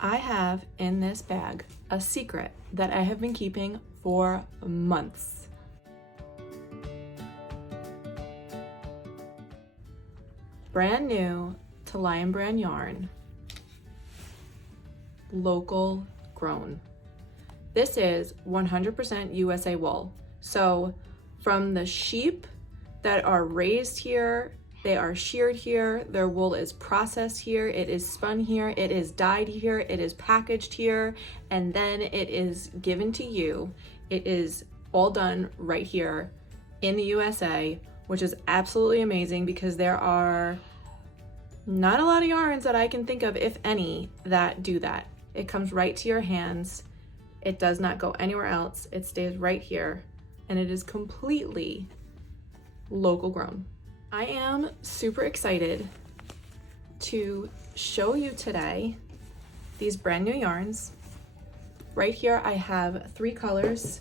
I have in this bag a secret that I have been keeping for months. Brand new to Lion Brand yarn, local grown. This is 100% USA wool. So from the sheep that are raised here, they are sheared here, their wool is processed here, it is spun here, it is dyed here, it is packaged here, and then it is given to you. It is all done right here in the USA, which is absolutely amazing because there are not a lot of yarns that I can think of, if any, that do that. It comes right to your hands. It does not go anywhere else. It stays right here, and it is completely local grown. I am super excited to show you today these brand new yarns. Right here I have 3 colors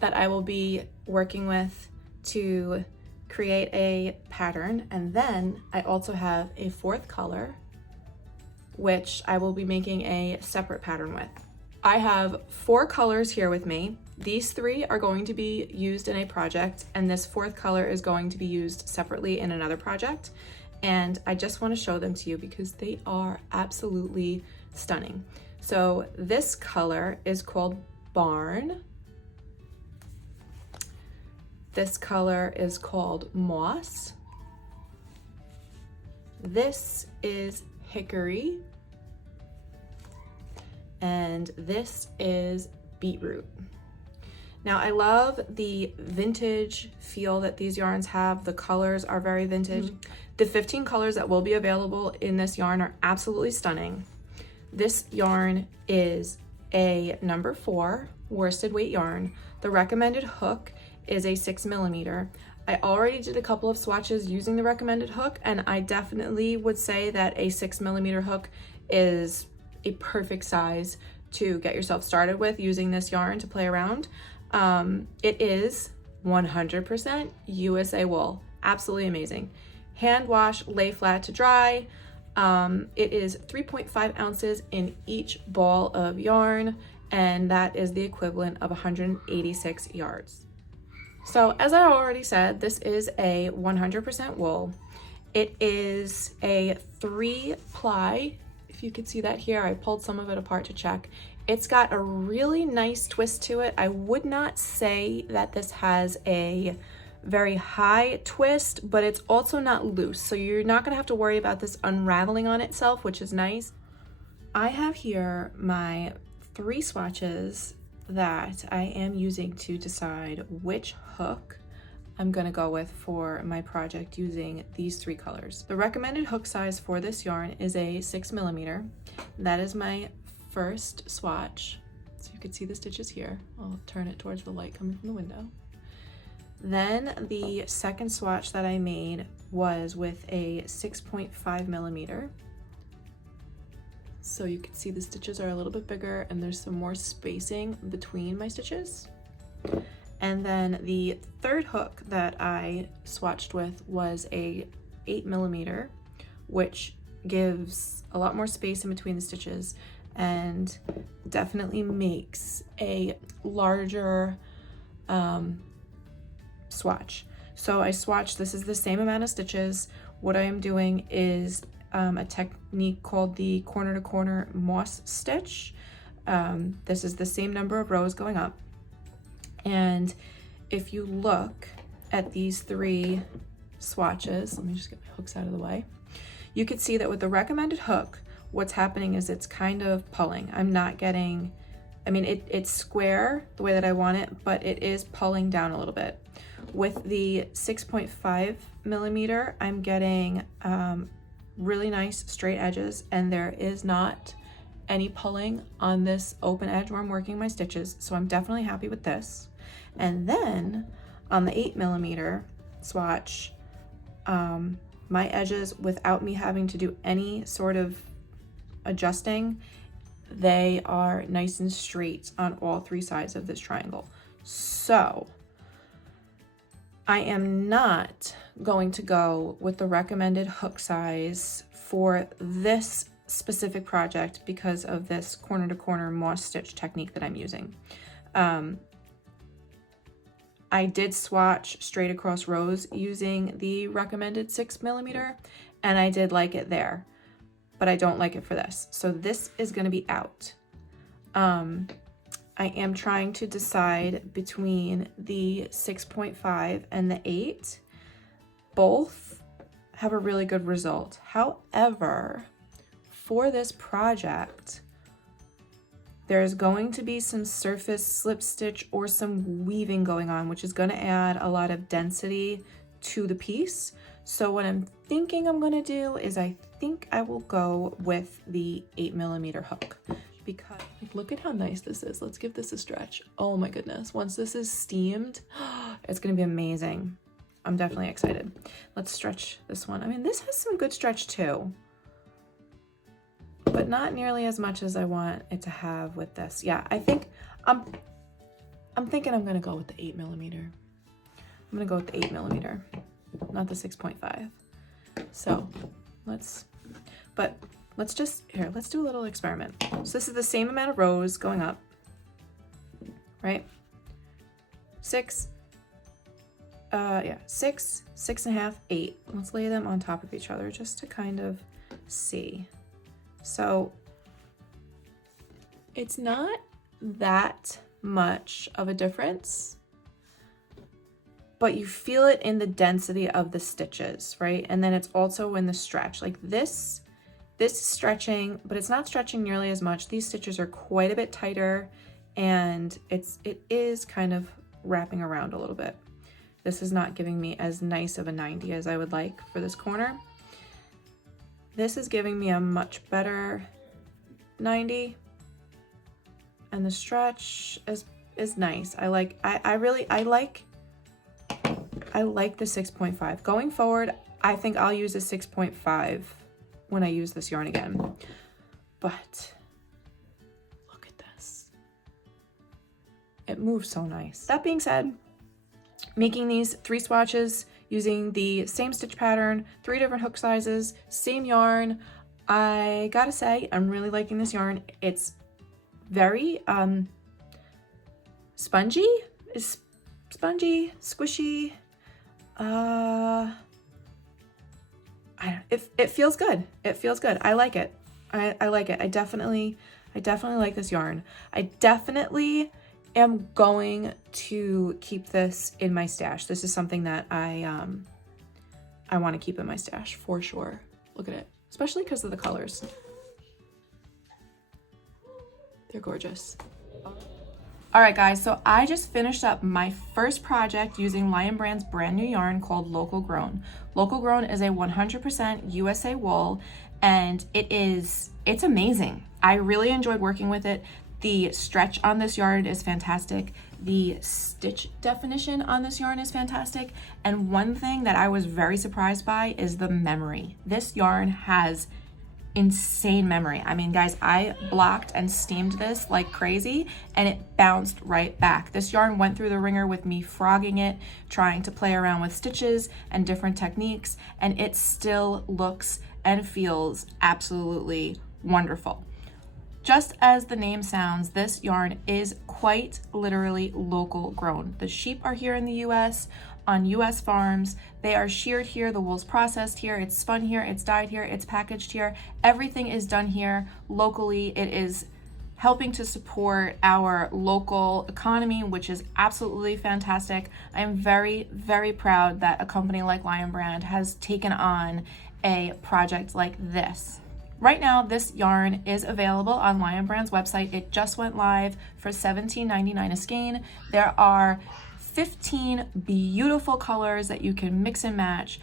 that I will be working with to create a pattern, and then I also have a 4th color which I will be making a separate pattern with. I have 4 colors here with me. These 3 are going to be used in a project, and this 4th color is going to be used separately in another project. And I just want to show them to you because they are absolutely stunning. So this color is called Barn. This color is called Moss. This is Hickory. And this is Beetroot. Now I love the vintage feel that these yarns have. The colors are very vintage. The 15 colors that will be available in this yarn are absolutely stunning. This yarn is a number 4 worsted weight yarn. The recommended hook is a 6mm. I already did a couple of swatches using the recommended hook, and I definitely would say that a 6mm hook is a perfect size to get yourself started with using this yarn to play around. It is 100% USA wool. Absolutely amazing. Hand wash, lay flat to dry. It is 3.5 ounces in each ball of yarn, and that is the equivalent of 186 yards. So as I already said, this is a 100% wool. It is a 3-ply. If you can see that here, I pulled some of it apart to check. It's got a really nice twist to it. I would not say that this has a very high twist, but it's also not loose. So you're not gonna have to worry about this unraveling on itself, which is nice. I have here my 3 swatches that I am using to decide which hook I'm gonna go with for my project using these 3 colors. The recommended hook size for this yarn is a 6mm. That is my first swatch. So you can see the stitches here. I'll turn it towards the light coming from the window. Then the second swatch that I made was with a 6.5mm. So you can see the stitches are a little bit bigger and there's some more spacing between my stitches. And then the third hook that I swatched with was a 8mm, which gives a lot more space in between the stitches and definitely makes a larger swatch. So I swatched, this is the same amount of stitches. What I am doing is a technique called the corner to corner moss stitch. This is the same number of rows going up. And if you look at these 3 swatches, let me just get my hooks out of the way. You could see that with the recommended hook, what's happening is it's kind of pulling. I'm not getting, I mean, it's square the way that I want it, but it is pulling down a little bit. With the 6.5mm, I'm getting really nice straight edges, and there is not any pulling on this open edge where I'm working my stitches, so I'm definitely happy with this. And then on the 8mm swatch, my edges, without me having to do any sort of adjusting, they are nice and straight on all 3 sides of this triangle. So I am not going to go with the recommended hook size for this specific project because of this corner to corner moss stitch technique that I'm using. I did swatch straight across rows using the recommended 6mm, and I did like it there, but I don't like it for this. So this is going to be out. I am trying to decide between the 6.5 and the 8. Both have a really good result. However, for this project, there's going to be some surface slip stitch or some weaving going on, which is going to add a lot of density to the piece. So what I'm thinking I'm going to do is I think I will go with the 8mm hook, because like, look at how nice this is. Let's give this a stretch. Oh my goodness. Once this is steamed, it's going to be amazing. I'm definitely excited. Let's stretch this one. I mean, this has some good stretch too, but not nearly as much as I want it to have with this. Yeah, I think I'm thinking I'm gonna go with the 8mm. I'm gonna go with the 8mm, not the 6.5. So let's do a little experiment. So this is the same amount of rows going up, right? 6, 6.5, 8. Let's lay them on top of each other just to kind of see. So it's not that much of a difference, but you feel it in the density of the stitches, right? And then it's also in the stretch. Like this is stretching, but it's not stretching nearly as much. These stitches are quite a bit tighter, and it is kind of wrapping around a little bit. This is not giving me as nice of a 90 as I would like for this corner. This is giving me a much better 90, and the stretch is nice. I like the 6.5. Going forward, I think I'll use a 6.5 when I use this yarn again. But look at this. It moves so nice. That being said, making these 3 swatches using the same stitch pattern, 3 different hook sizes, same yarn, I gotta say, I'm really liking this yarn. It's very spongy, squishy. It feels good. It feels good. I like it. I like it. I definitely like this yarn. I definitely am going to keep this in my stash. This is something that I want to keep in my stash for sure. Look at it, especially because of the colors. They're gorgeous. All right, guys, so I just finished up my first project using Lion Brand's brand new yarn called Local Grown. Local Grown is a 100% USA wool, and it's amazing. I really enjoyed working with it. The stretch on this yarn is fantastic. The stitch definition on this yarn is fantastic. And one thing that I was very surprised by is the memory. This yarn has insane memory. I mean, guys, I blocked and steamed this like crazy, and it bounced right back. This yarn went through the ringer with me frogging it, trying to play around with stitches and different techniques, and it still looks and feels absolutely wonderful. Just as the name sounds, this yarn is quite literally local grown. The sheep are here in the US on US farms. They are sheared here, the wool's processed here, it's spun here, it's dyed here, it's packaged here. Everything is done here locally. It is helping to support our local economy, which is absolutely fantastic. I am very, very proud that a company like Lion Brand has taken on a project like this. Right now, this yarn is available on Lion Brand's website. It just went live for $17.99 a skein. There are 15 beautiful colors that you can mix and match.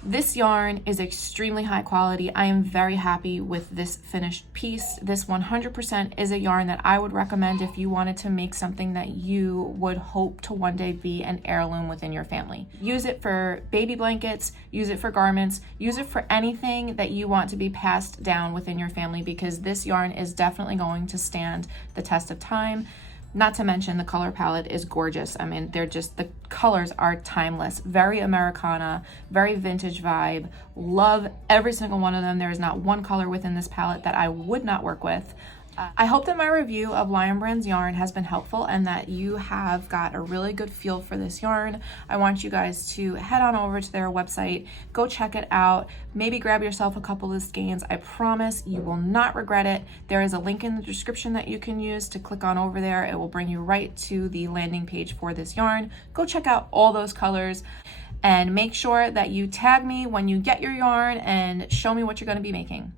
This yarn is extremely high quality. I am very happy with this finished piece. This 100% is a yarn that I would recommend if you wanted to make something that you would hope to one day be an heirloom within your family. Use it for baby blankets, use it for garments, use it for anything that you want to be passed down within your family, because this yarn is definitely going to stand the test of time. Not to mention the color palette is gorgeous. I mean, the colors are timeless, very Americana, very vintage vibe. Love every single one of them. There is not one color within this palette that I would not work with. I hope that my review of Lion Brand's yarn has been helpful and that you have got a really good feel for this yarn. I want you guys to head on over to their website, go check it out, maybe grab yourself a couple of skeins. I promise you will not regret it. There is a link in the description that you can use to click on over there. It will bring you right to the landing page for this yarn. Go check out all those colors and make sure that you tag me when you get your yarn and show me what you're going to be making.